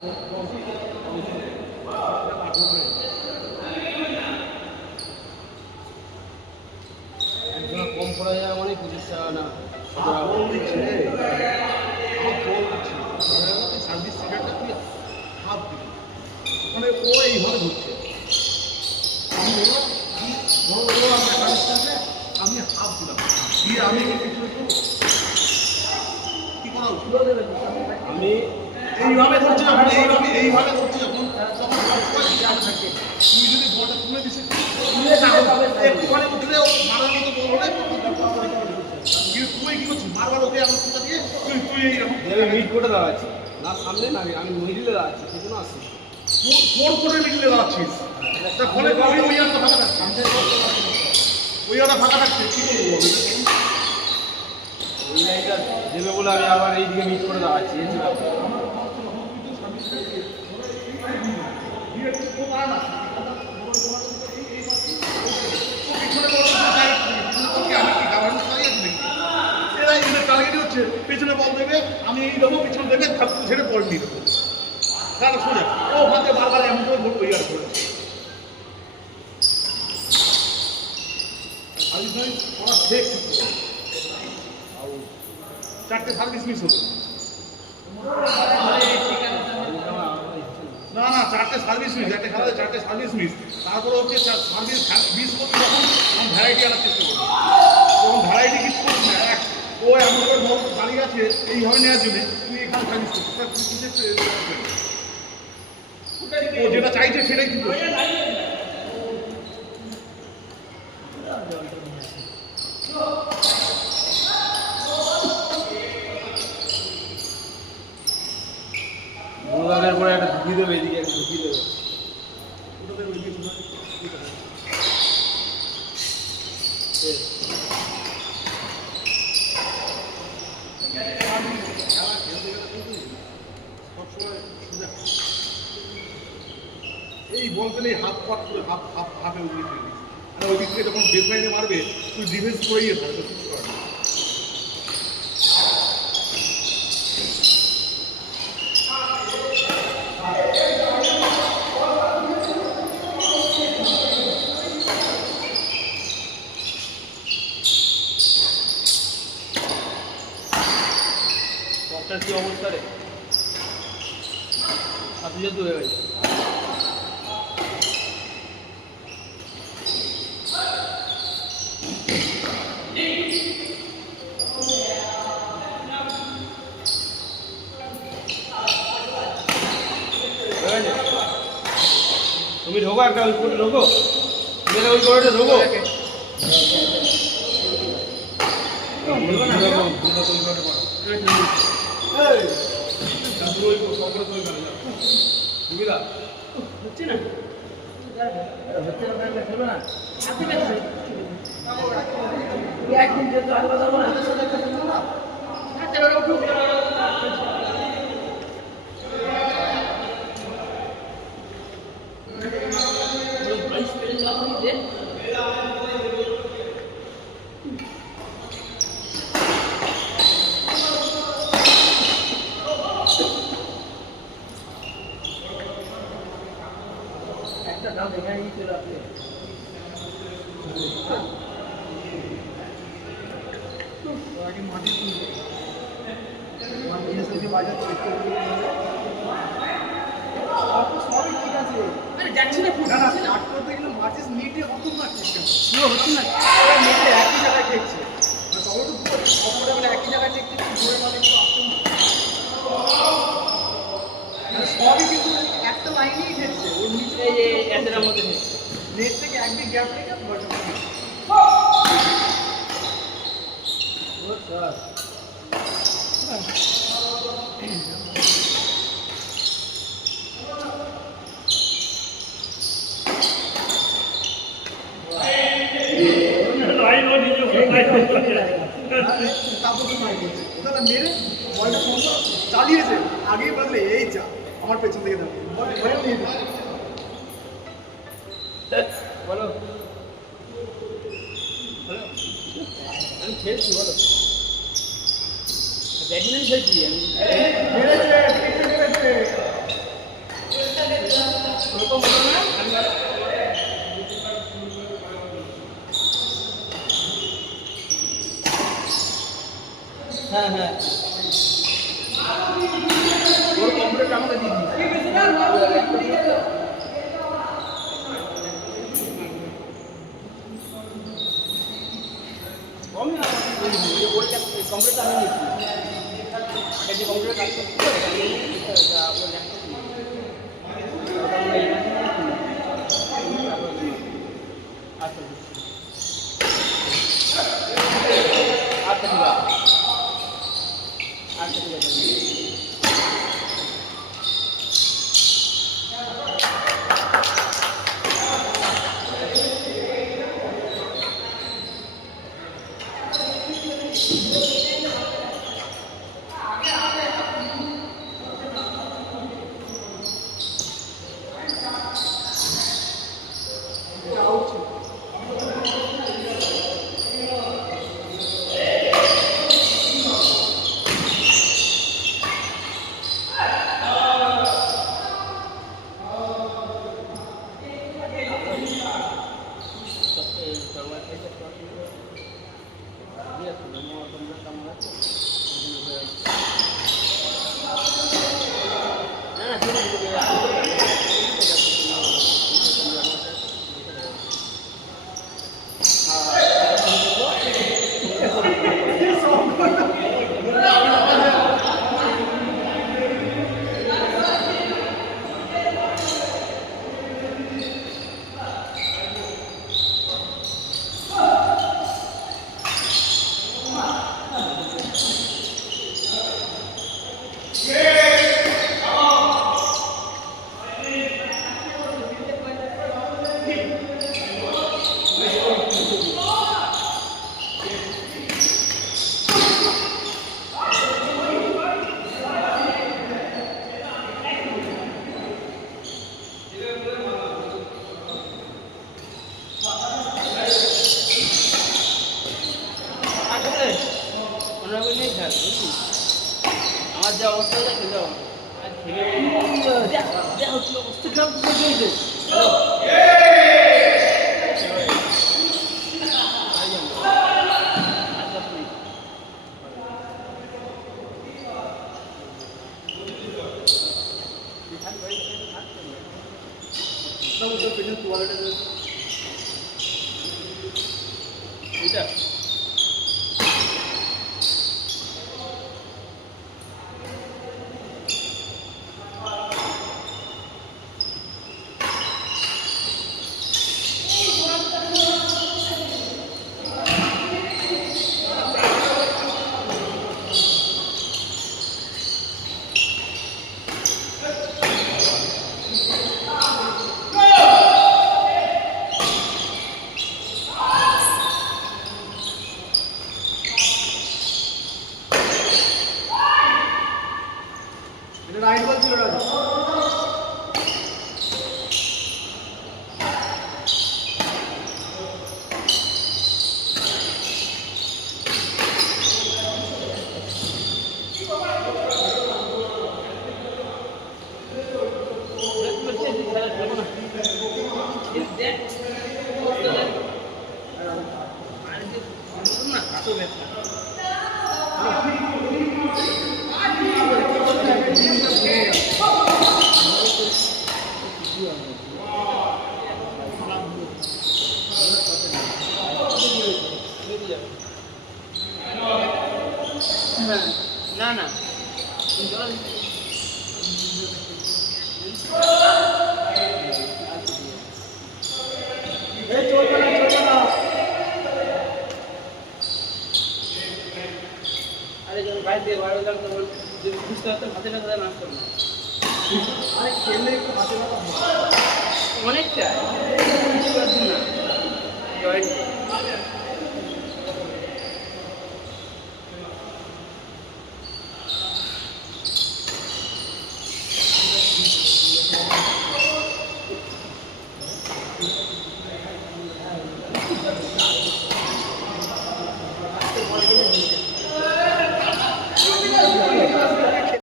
কম পড়া যায় মানে 25 টাকা না সার্ভিস সেন্টারটা তুই হাফ দিবি মানে ও এইভাবে ধরছে আমি বললাম আমি হাফ দিলাম দিয়ে আমি কি করা উচিত আমি এইভাবে ধরছি যখন এইভাবে ধরছি যখন তখন থাকে তুই যদি বলটা তুলে দিস একটুখানি উঠলে মারার মতো বলবে কিন্তু তুই কি করছিস বারবার ওকে আমার কোথা দিয়ে তুই এইরকম মিট করে দাঁড়াচ্ছি না সামনে না আমি মিডিলে দাঁড়াচ্ছি সেজন্য আসছি তোর করে মিডলে দাঁড়াচ্ছিস তা ফলে ওই আটা ফাঁকা থাকছে ওই আটা ফাঁকা থাকছে কি করবো ওই লাইনটা দেবে বলে আমি আবার এইদিকে মিট করে দাঁড়াচ্ছি এই ব্যাপার পেছনে বল দেবে আমি এই দেবো পিছনে দেবে ছেড়ে বল নিয়ে দেবো তাহলে সোজা ও ওখান থেকে বারবার এমন করে বলবো ইয়ার করে চারটে সার্ভিস মিস হলো না না চারটে সার্ভিস মিস একটা খেলাতে চারটে সার্ভিস মিস তারপরে হচ্ছে সার্ভিস মিস করতে তখন ভ্যারাইটি আনার চেষ্টা করবো তখন ভ্যারাইটি কিছু করছি না এক ও এমন করে বল দাঁড়িয়ে আছে এইভাবে নেওয়ার জন্য তুই এখানে সার্ভিস করছিস ও যেটা চাইছে সেটাই তুই করছিস গুরুদানের পরে একটা ঢুকিয়ে দেবে এদিকে একটা ঢুকিয়ে দেবে এই বল পেলে হাফ পাট করে হাফে উঠিয়ে ফেলবি আর ওই দিক থেকে যখন বেস লাইনে মারবে তুই ডিফেন্স করেই থাকবে টপটার কি অবস্থা রে আপনি যেহেতু হয়ে গেছে তুমি ঢোকো একটা ওই করে ঢোকো তুমি ওই করে ঢোকো হচ্ছে না খেলবে না একদিন যেহেতু আগে বাজাবো না একটা দাম দেখে নিয়ে চলে আসবে আগে মাটি তুলবে মাটি এসে বাজার থেকে সবই ঠিক আছে আরে যাচ্ছি না আট করতে গেলে মাটিস নিটে কত মারছিস কেন পুরো হচ্ছে না নিটে একই জায়গায় ঠেকছে সবাই তো অপরে বলে একই জায়গায় ঠেকছে ধরে মানে সবই কিন্তু একটা লাইনেই ঠেকছে ওর নিচে এই যে এটার মধ্যে নেট থেকে একদিন গ্যাপ রেখে বসানো ও স্যার মেরে বলটা চালিয়েছে আগেই বললে এই যা আমার পেছন থেকে যাবে বলো আমি খেলছি বলো ব্যাডমিন্টন খেলছি আমি আমার যে অবস্থা হয়েছে আর থেকে হচ্ছিল অবস্থা খারাপ হয়েছে এটা রাইট বল ছিল রাজু না না এই চলবে না আরে যখন বাইরে দিয়ে বাইরে গেলাম তখন যদি বুঝতে পারতাম হাতে না কোথায় নাচ করবো আরে খেললে একটু হাতে লাগা অনেকটা বুঝতে পারছি না জয়েন্ট